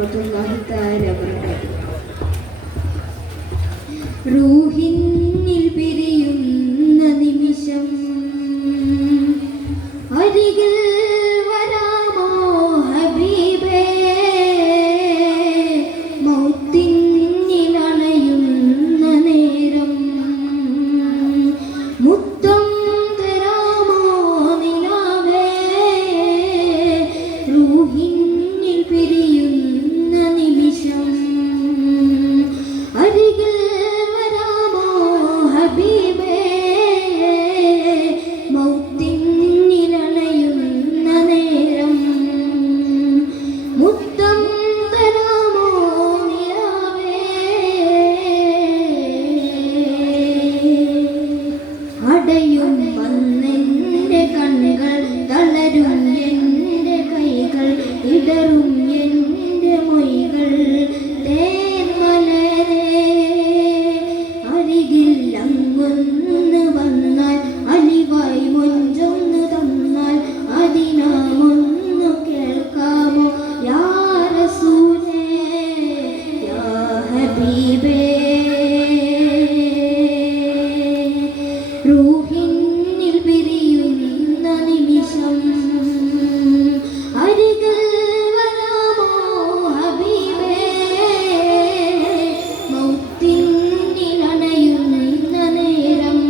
വറഹ്മത്തുള്ളാഹി തആല വബറകാതുഹു. റൂഹിന്നിൽ പിരിയുന്ന നിമിഷം അരികിൽ വരാമോ ഹബീബേ, മൗത്തിന്നിൽ അണയുന്ന നേരം മുത്തം തരാമോ നിലാവേ, റൂഹിന്നിൽ പിരിയുന്ന നിമിഷം അരികിൽ വരാമോ ഹബീബേ, മൗത്തിന്നിൽ അണയുന്ന നേരം മുത്തം തരാമോ നിലാവേ. അടയും വന്നെൻ്റെ കണ്ണുകൾ, തളരും എൻ്റെ കൈകൾ, ഇടറും എൻ്റെ മൊയ്കൾ, തേന്മലരേ അരികിൽ അങ്ങൊന്ന് വന്നാൽ, അലിവായി മൊഞ്ചൊന്ന് തന്നാൽ, അതിനാമൊന്നു കേൾക്കാമോ യാ റസൂലേ യാ ഹബീബേ. റൂഹിന്നിൽ പിരിയുന്ന നിമിഷം അരികിൽ വരാമോ ഹബീബേ, മൗത്തിന്നിൽ അണയുന്ന നേരം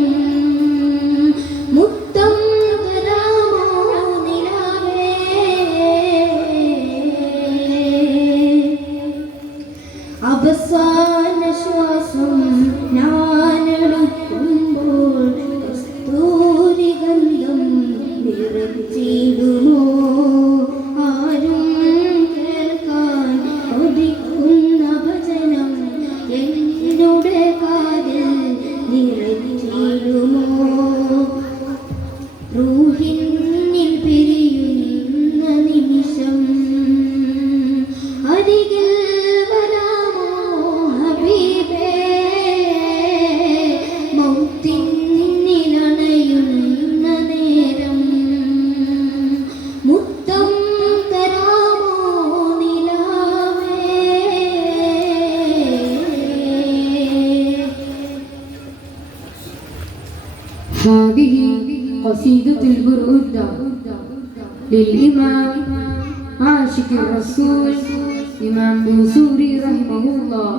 മുത്തം തരാമോ നിലാവേ. അവസാന ശ്വാസം ഞാനെടുക്കുമ്പോൾ കസ്തൂരി ഗന്ധം നിറച്ചിടുമോ, ആരും കേൾക്കാൻ കൊതിക്കുന്ന ഭജനം എന്നുടെ കാതിൽ നിറച്ചിടുമോ. റൂഹിന്നിൽ പിരിയുന്ന നിമിഷം അരികിൽ വരാമോ ഹബീബേ, മൗത്തിന്നിൽ അണയുന്ന നേരം മുത്തം തരാമോ നിലാവേ. هذه قصيدة البرودة للإمام عاشق الرسول إمام بوصيري رحمه الله.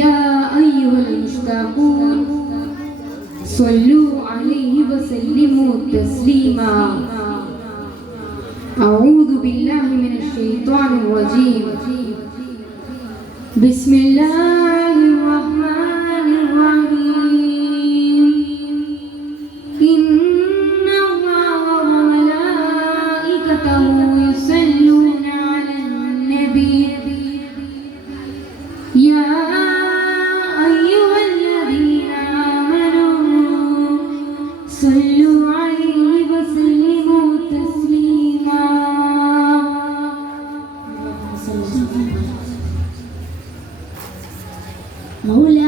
يا أيها المشتاقون صلوا عليه وسلموا تسليما. أعوذ بالله من الشيطان الرجيم. بسم الله الرحمن الرحيم. إن الله وملائكته يصلون على النبي يا أيها الذين آمنوا صلوا عليه وسلموا تسليما. مولاي